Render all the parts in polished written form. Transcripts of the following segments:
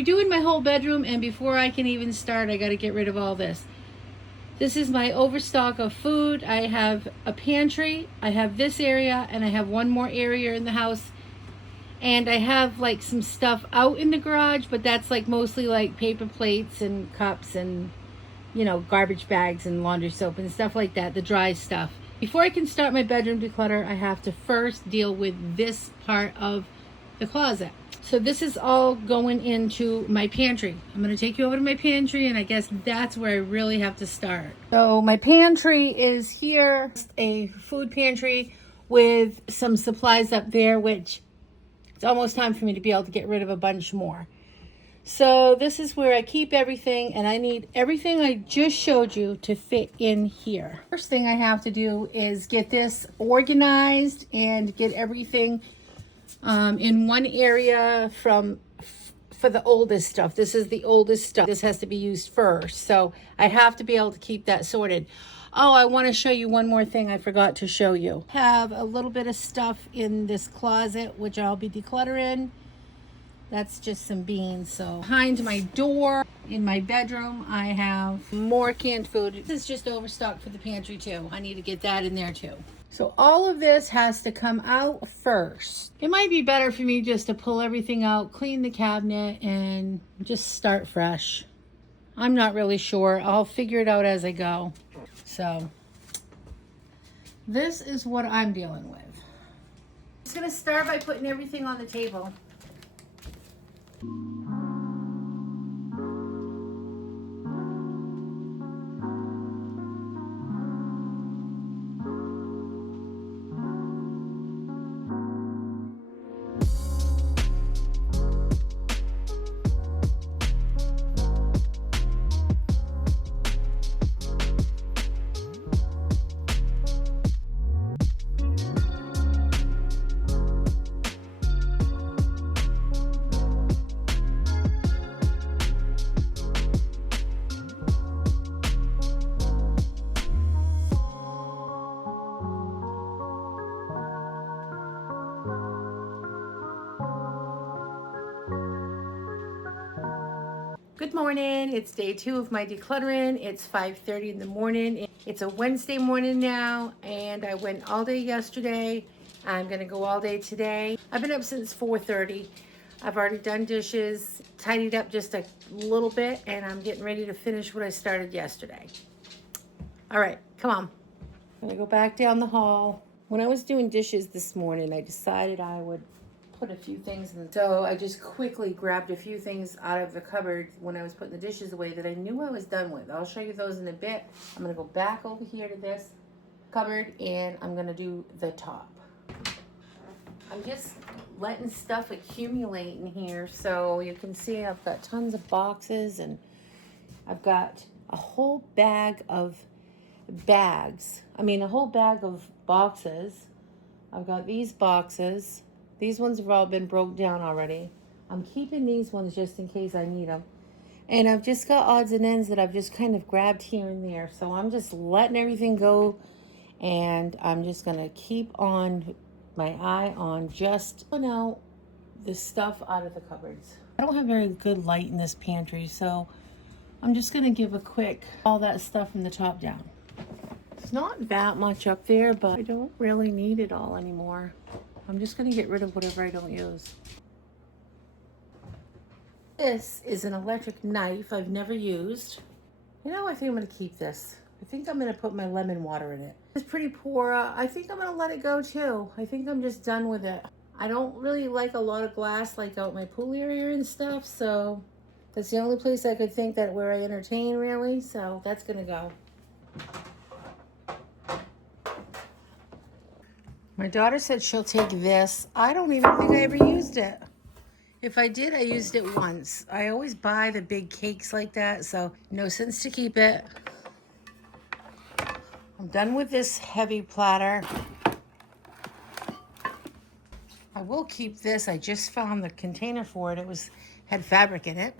redoing my whole bedroom, and before I can even start, I got to get rid of all this. This is my overstock of food. I have a pantry, I have this area, and I have one more area in the house. And I have like some stuff out in the garage, but that's like mostly like paper plates and cups and, you know, garbage bags and laundry soap and stuff like that, the dry stuff. Before I can start my bedroom declutter, I have to first deal with this part of the closet. So this is all going into my pantry. I'm going to take you over to my pantry, and I guess that's where I really have to start. So my pantry is here, a food pantry with some supplies up there, which it's almost time for me to be able to get rid of a bunch more. So this is where I keep everything, and I need everything I just showed you to fit in here. First thing I have to do is get this organized and get everything in one area for the oldest stuff. This is the oldest stuff. This has to be used first. So I have to be able to keep that sorted. Oh, I want to show you one more thing I forgot to show you. I have a little bit of stuff in this closet, which I'll be decluttering. That's just some beans. So behind my door in my bedroom, I have more canned food. This is just overstock for the pantry too. I need to get that in there too. So all of this has to come out first. It might be better for me just to pull everything out, clean the cabinet, and just start fresh. I'm not really sure. I'll figure it out as I go. So this is what I'm dealing with. I'm just gonna start by putting everything on the table. Good morning, it's day 2 of my decluttering. It's 5:30 in the morning. It's a Wednesday morning now, and I went all day yesterday. I'm gonna go all day today. I've been up since 4:30. I've already done dishes, tidied up just a little bit, and I'm getting ready to finish what I started yesterday. All right, come on. I'm gonna go back down the hall. When I was doing dishes this morning, I decided I would put a few things in. So I just quickly grabbed a few things out of the cupboard when I was putting the dishes away that I knew I was done with. I'll show you those in a bit. I'm gonna go back over here to this cupboard, and I'm gonna do the top. I'm just letting stuff accumulate in here. So you can see I've got tons of boxes, and I've got a whole bag of bags. A whole bag of boxes. I've got these boxes. These ones have all been broke down already. I'm keeping these ones just in case I need them. And I've just got odds and ends that I've just kind of grabbed here and there. So I'm just letting everything go, and I'm just gonna keep on my eye on just pulling out the stuff out of the cupboards. I don't have very good light in this pantry, so I'm just gonna give a quick all that stuff from the top down. It's not that much up there, but I don't really need it all anymore. I'm just going to get rid of whatever I don't use. This is an electric knife I've never used. I think I'm going to keep this. I think I'm going to put my lemon water in it. It's pretty poor. I think I'm going to let it go too. I think I'm just done with it. I don't really like a lot of glass like out my pool area and stuff, so that's the only place I could think that where I entertain really, so that's going to go. My daughter said she'll take this. I don't even think I ever used it. If I did, I used it once. I always buy the big cakes like that, so no sense to keep it. I'm done with this heavy platter. I will keep this. I just found the container for it. Had fabric in it.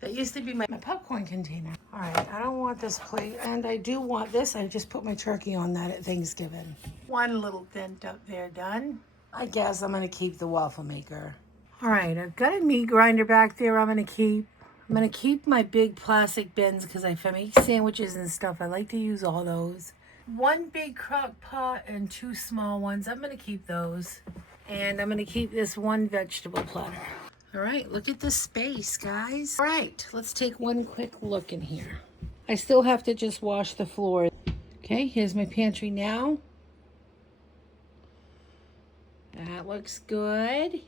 That used to be my popcorn container. All right, I don't want this plate, and I do want this. I just put my turkey on that at Thanksgiving. One little dent up there done. I guess I'm gonna keep the waffle maker. All right, I've got a meat grinder back there I'm going to keep. I'm going to keep my big plastic bins because if I make sandwiches and stuff, I like to use all those. One big crock pot and two small ones. I'm going to keep those. And I'm going to keep this one vegetable platter. All right, look at the space, guys. All right, let's take one quick look in here. I still have to just wash the floor. Okay, here's my pantry now. That looks good.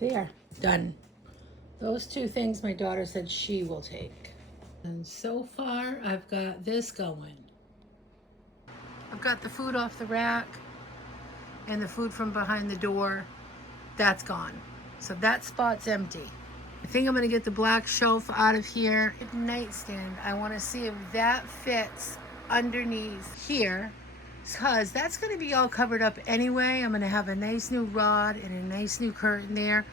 There, done. Those two things my daughter said she will take. And so far, I've got this going. I've got the food off the rack and the food from behind the door. That's gone. So that spot's empty. I think I'm gonna get the black shelf out of here. Nightstand, I wanna see if that fits underneath here, because that's gonna be all covered up anyway. I'm gonna have a nice new rod and a nice new curtain there.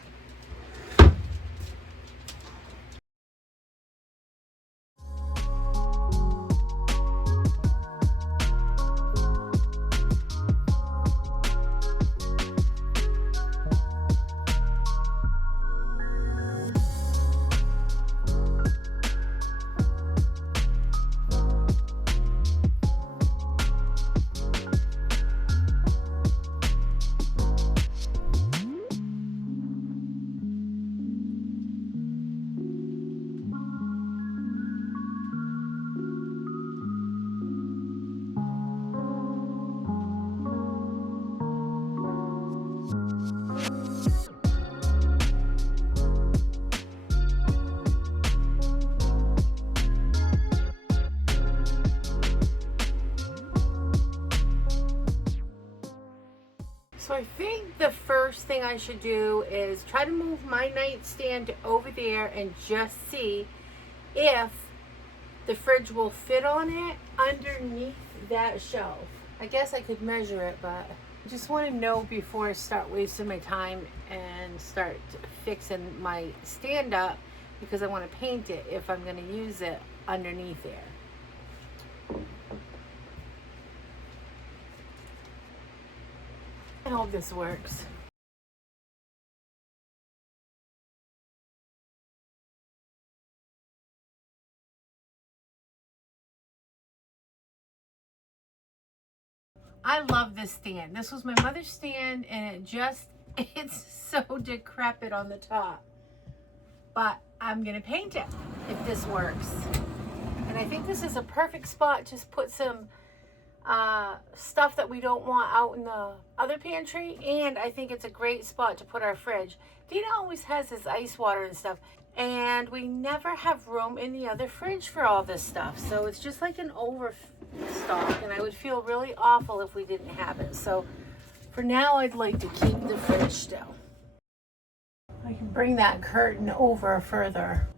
So I think the first thing I should do is try to move my nightstand over there and just see if the fridge will fit on it underneath that shelf. I guess I could measure it, but I just want to know before I start wasting my time and start fixing my stand up, because I want to paint it if I'm going to use it underneath there. I hope this works. I love this stand. This was my mother's stand and it's so decrepit on the top. But I'm gonna paint it if this works. And I think this is a perfect spot to put some stuff that we don't want out in the other pantry, and I think it's a great spot to put our fridge. Dina always has his ice water and stuff, and we never have room in the other fridge for all this stuff, so it's just like an overstock, and I would feel really awful if we didn't have it. So for now, I'd like to keep the fridge still. I can bring that curtain over further.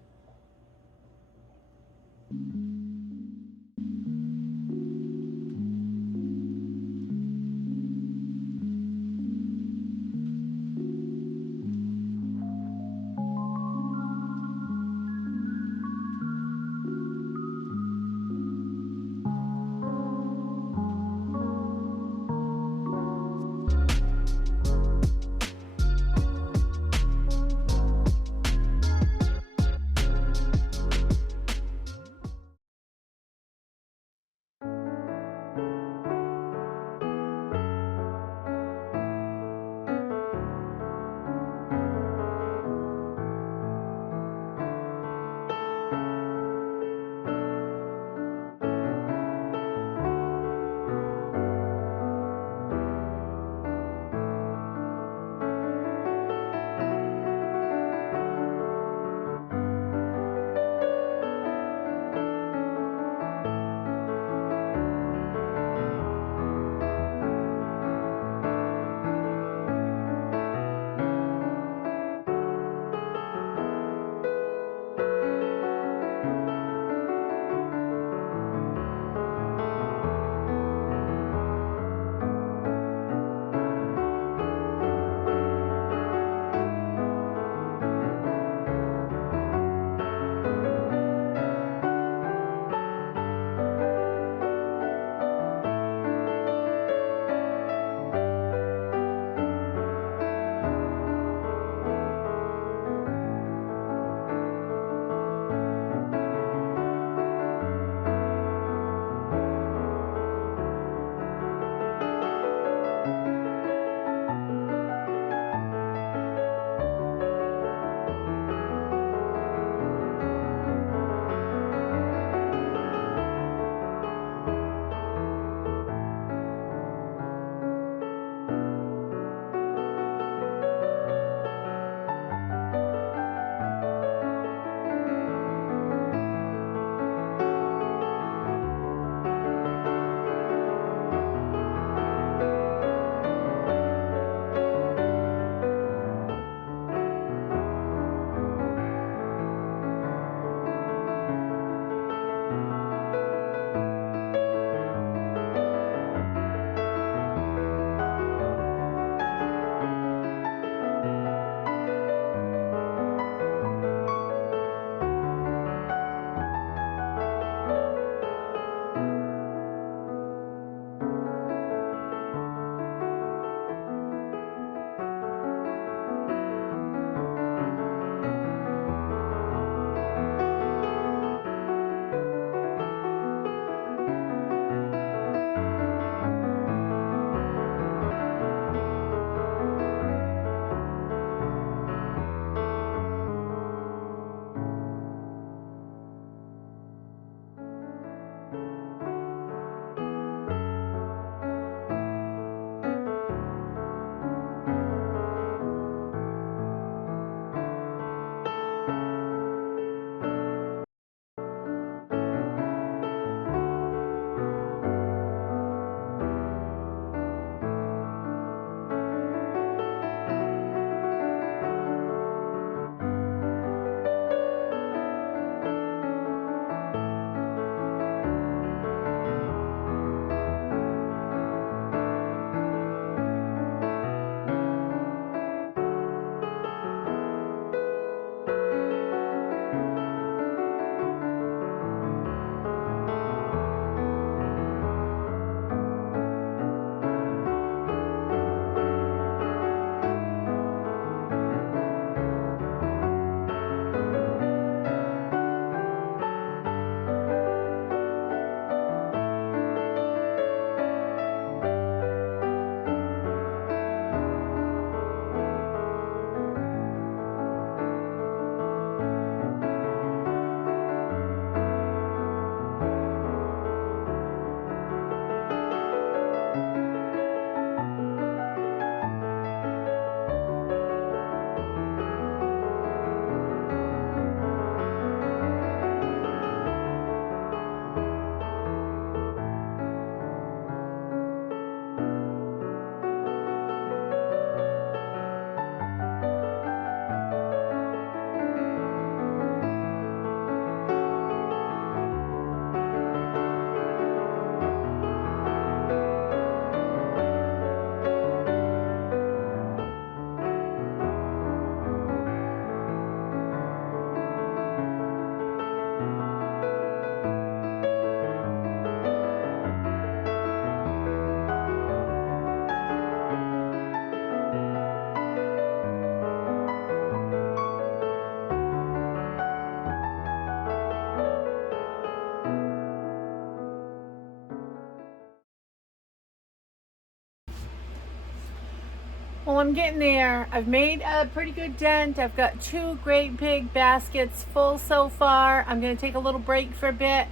Well, I'm getting there. I've made a pretty good dent. I've got 2 great big baskets full so far. I'm going to take a little break for a bit,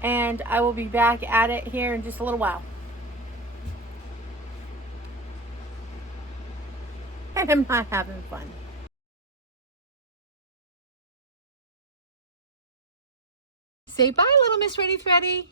and I will be back at it here in just a little while. And I'm not having fun. Say bye, little Miss Reddy Thready.